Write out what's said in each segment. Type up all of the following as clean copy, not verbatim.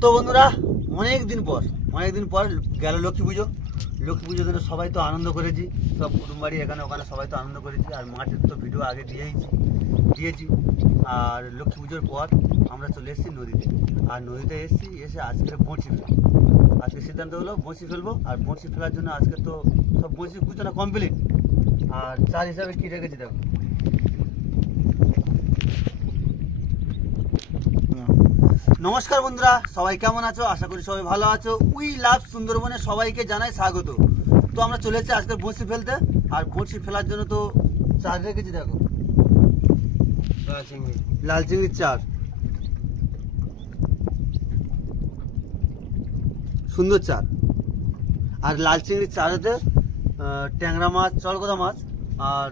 তো বন্ধুরা, অনেকদিন পর গেল লক্ষ্মী পুজো। লক্ষ্মী পুজোর দিনে সবাই তো আনন্দ করেছি, সব কুটুম বাড়ি এখানে ওখানে সবাই তো আনন্দ করেছি। আর মাঠের তো ভিডিও আগে দিয়েছি। আর লক্ষ্মী পুজোর পর আমরা চলে এসেছি নদীতে। আর নদীতে এসে আজকে বঁড়শি ফেলবো। আজকে সিদ্ধান্ত হলো বঁড়শি ফেলবো। আর বঁড়শি ফেলার জন্য আজকে তো সব বঁড়শি কুচোনা কমপ্লিট। আর চার হিসাবে কী রেখেছি দেখো। নমস্কার বন্ধুরা, সবাই কেমন আছো? আশা করি সবাই ভালো আছো। উই লাভ সুন্দরবনে সবাইকে জানাই স্বাগত। তো আমরা চলে এসেছি আজকে বঁড়শি ফেলতে। আর বঁড়শি ফেলার জন্য তো চার রেখেছি দেখো, লাল চিংড়ির চার, সুন্দর চার। আর লাল চিংড়ির চারেতে ট্যাংরা মাছ, চড়গোদা মাছ আর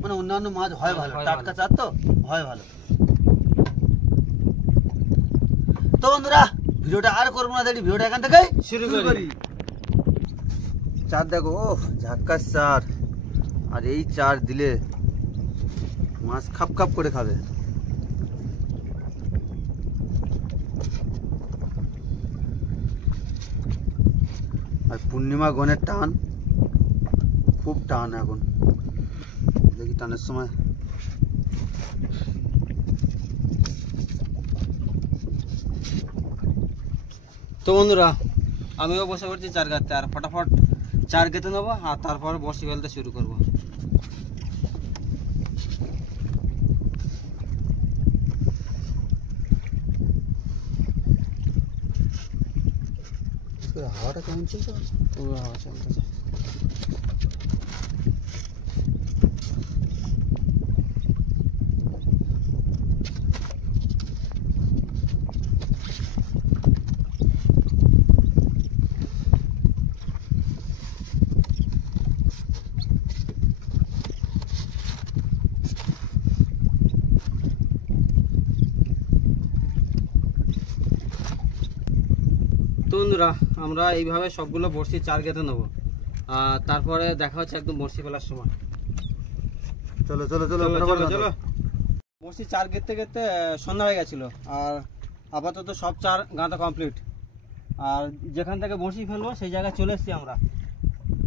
মানে অন্যান্য মাছ হয় ভালো, টাটকা চার তো হয় ভালো। তো বন্ধুরা, ভিডিওটা আর করবো না, দেখি ভিডিওটা এখান থেকে শুরু করি। চার দেখো, ও ঝাক্কাস চার। আর এই চার দিলে মাছ খাপ খাপ করে খাবে। আর পূর্ণিমা গনের টান, খুব টান এখন। দেখি টানের সময় তো বন্ধুরা, আমিও বসে পড়ছি চার গাঁতে। আর ফটাফট চার গেতে নেবো আর তারপর বড়শি ফেলতে শুরু করবো। হাওয়াটা কেমন চলছে? পুরো হাওয়া চলতেছে। তো বন্ধুরা, আমরা এইভাবে সবগুলো বড়শি চার গেতে নেবো। আর তারপরে দেখা হচ্ছে একদম বড়শি ফেলার সময়। চলো চলো চলো চলো। বড়শি চার গেতে গেতে সন্ধ্যা হয়ে গেছিল। আর আপাতত সব চার গাঁথা কমপ্লিট। আর যেখান থেকে বড়শি ফেলবো সেই জায়গায় চলে এসেছি আমরা।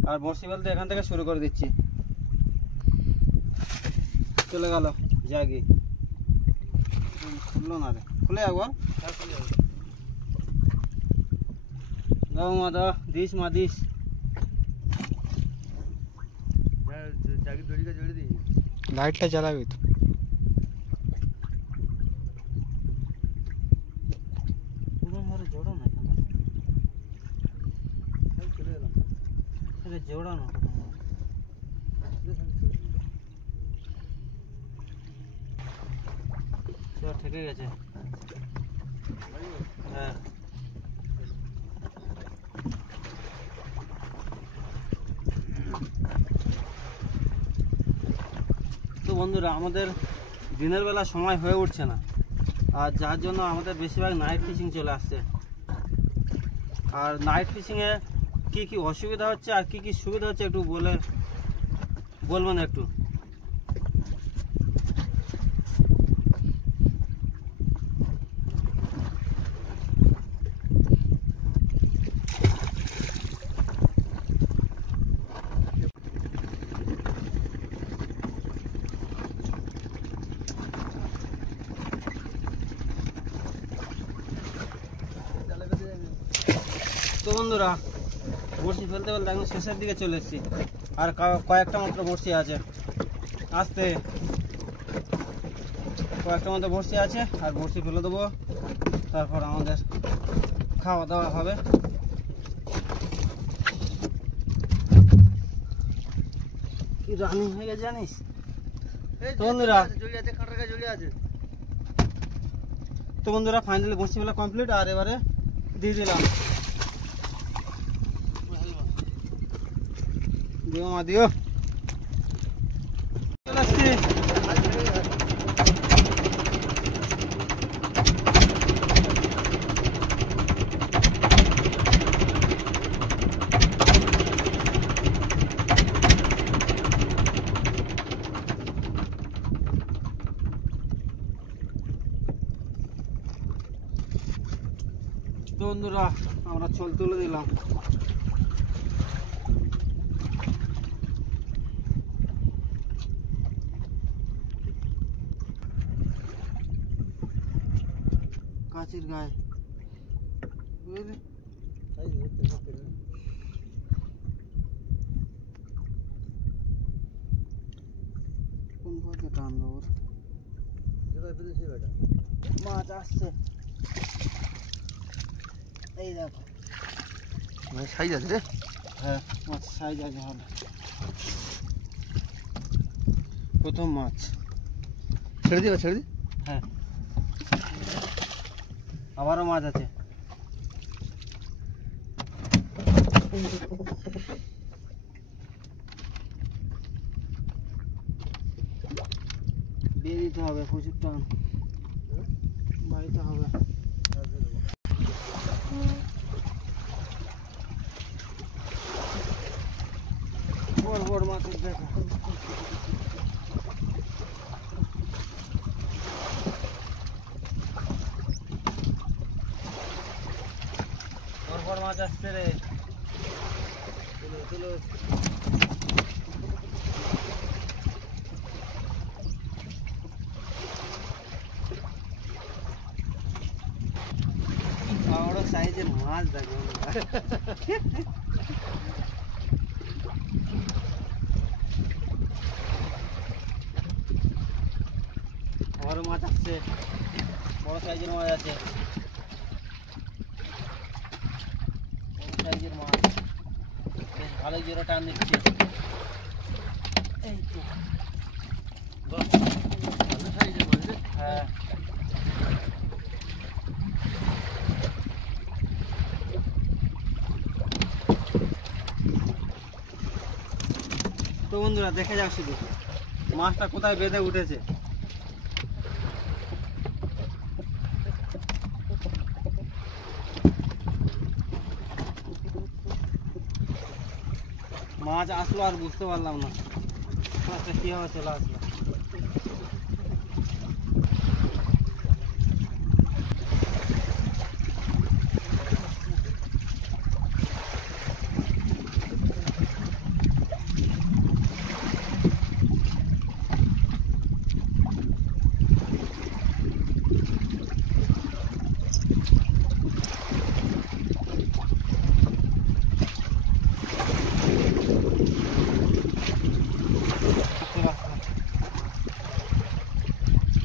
আর বড়শি ফেলতে এখান থেকে শুরু করে দিচ্ছি। চলে গেল জাগি, খুললো না রে, খুলে একবার দাও মা, দাও দিস মা, দিস। লাইটটা জ্বালাবি তো। জোড়ো না কেন, চলে এলাম। জোড়া না থেকে গেছে। হ্যাঁ, তো বন্ধুরা, আমাদের দিনের বেলা সময় হয়ে উঠছে না। আর যার জন্য আমাদের বেশিরভাগ নাইট ফিশিং চলে আসছে। আর নাইট ফিশিংয়ে কী কী অসুবিধা হচ্ছে আর কী কী সুবিধা হচ্ছে একটু বলবেন একটু। তো বন্ধুরা, বড়শি ফেলতে ফেলতে একদম শেষের দিকে চলে এসেছি। আর কয়েকটা মাত্র বড়শি আছে, আসতে কয়েকটা মাত্র বড়শি আছে। আর বড়শি ফেলে দেবো, তারপর আমাদের খাওয়া দাওয়া হবে। কি রানিং হয়ে গেছে জানিস তো বন্ধুরা। ফাইনালি বড়শি ফেলা কমপ্লিট। আর এবারে দিয়ে দিলাম, দিও মা দিও। চলে আসছি। তো বন্ধুরা আমরা ছোল তুলে দিলাম। কাচির গায়ে বুঝলি কোন পথে টান দেবো মাছ আসছে এই দেখো সাইজ আছে রে। হ্যাঁ মাছ সাইজ আছে ভালো প্রথম মাছ ছেড়ে দিবা ছেড়ে দি। হ্যাঁ আবারও মাছ আছে দিয়ে দিতে হবে প্রচুর টান বাড়িতে হবে বড় বড় মাছের দেখা বড় বড় মাছ আসছে রে তুলো তুলো বড় সাইজের মাছ দেখো আরো মাছ আসছে বড় সাইজের মাছ আছে বড় সাইজের মাছ বেশ ভালোই জোরে টান দিচ্ছে এই তো বাহ, ভালো সাইজের মাছ রে। হ্যাঁ তো বন্ধুরা দেখে যাও শুধু মাছটা কোথায় বেঁধে উঠেছে মাছ আসলো আর বুঝতে পারলাম না মাছটা কীভাবে চলে আসলো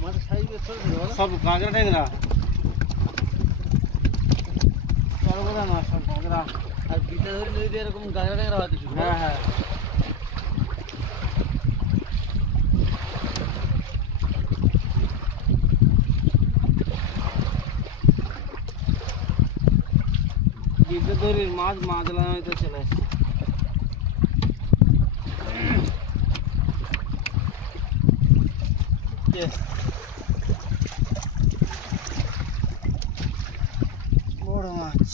মাছের সাইজ বেশ ছোট ছোট বলো? সব কাঁকড়া ট্যাংরা সর্বদা না সব কাঁকড়া আর বিটা ধরে যদি এরকম গাগরা ট্যাংরা হয়তো শুধু। হ্যাঁ হ্যাঁ বিদ্যুৎ দড়ির মাছ লাগাইতে চলে আসছে বড় মাছ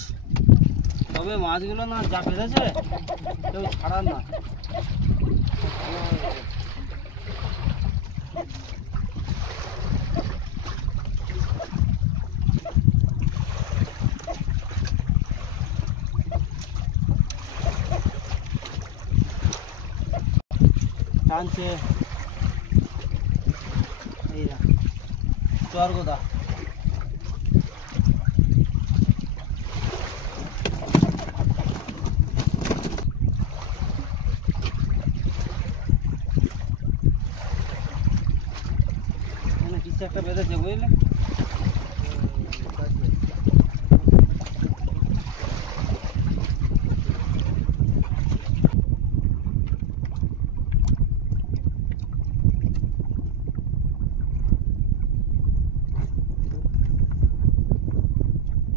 তবে মাছগুলো না যা পেয়েছে কেউ ছাড়ার না টানছে এই না চরগোদা কিছু একটা বেঁধেছে বুঝলে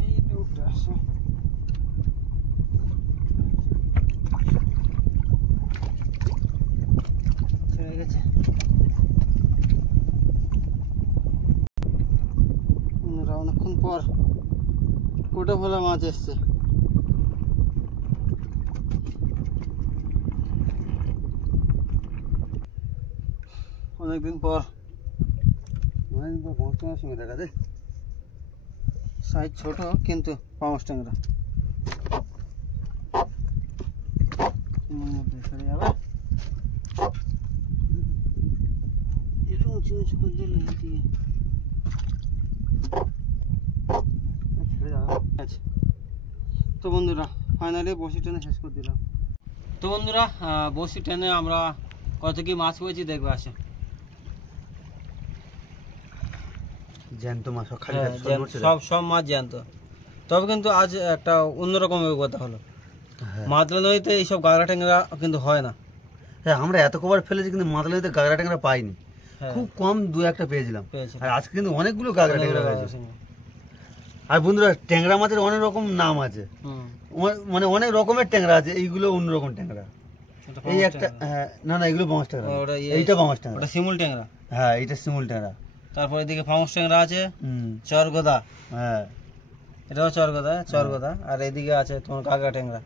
এই দুটো আছে ছেড়ে গেছে অনেকক্ষণ পর কোটা ভোলা মাছ এসছে অনেকদিন পর অনেকদিন পর বংশ সঙ্গে দেখা যায় সাইজ ছোট কিন্তু পাঙাশ ট্যাংরা সরে যাবে এরকম উঁচু উঁচু করে দিলে এদিকে ছেড়ে যাবে। আচ্ছা তো বন্ধুরা ফাইনালি বসি টেনে শেষ করে দিলাম। তো বন্ধুরা বসি টেনে আমরা কত কি মাছ পেয়েছি দেখবে আসে। জ্যান্ত মাছ খালি হ্যাঁ, সব মাছ জ্যান্ত, তবে কিন্তু আজ একটা অন্যরকম অভিজ্ঞতা হলো। মাতলা নদীতে এইসব গাগরা ট্যাংরা কিন্তু হয় না। হ্যাঁ আমরা এত কবার ফেলেছি কিন্তু মাতলা নদীতে গাগরা ট্যাংরা পাইনি, খুব কম দু একটা পেয়েছিলাম। আর আজকে কিন্তু অনেকগুলো গাগরা ট্যাংরা হয়েছে। আর বন্ধুরা ট্যাংরা মাছের অনেক রকম নাম আছে, মানে অনেক রকমের ট্যাংরা আছে, এইগুলো অন্যরকম ট্যাংরা। এই একটা না না এগুলো বাঁশ ট্যাংরা, এইটা বাঁশ ট্যাংরা, ওটা শিমুল ট্যাংরা। হ্যাঁ এইটা শিমুল ট্যাংরা। তারপর এদিকে ফাঙস ট্যাংরা আছে, চরগোদা, হ্যাঁ এটাও চরগোদা। আর এদিকে আছে তোমার গাগরা ট্যাংরা।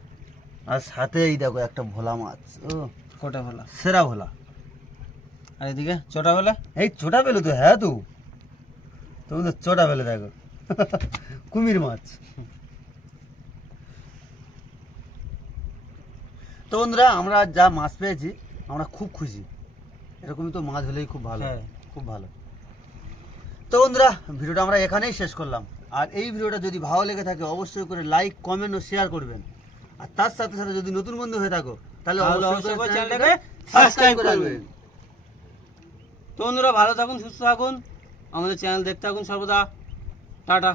আর সাথে এই দেখো একটা ভোলা মাছ, ও কোটা ভোলা, সেরা ভোলা। আর এদিকে ছোটা ভোলা, এই ছোটা পেলো তো, হ্যাঁ তো তুমি তো ছোটা পেলে দেখো কুমির মাছ। তো বন্ধুরা আমরা যা মাছ পেয়েছি আমরা খুব খুশি, এরকমই তো মাছ হলেই খুব ভালো, খুব ভালো। তো বন্ধুরা ভিডিওটা আমরা এখানেই শেষ করলাম। আর এই ভিডিওটা যদি ভালো লেগে থাকে অবশ্যই করে লাইক কমেন্ট ও শেয়ার করবেন। আর তার সাথে সাথে যদি নতুন বন্ধু হয়ে থাকো তাহলে অবশ্যই চ্যানেলটাকে সাবস্ক্রাইব করে রাখবেন। তো বন্ধুরা ভালো থাকুন, সুস্থ থাকুন, আমাদের চ্যানেল দেখতে থাকুন সর্বদা। টাটা।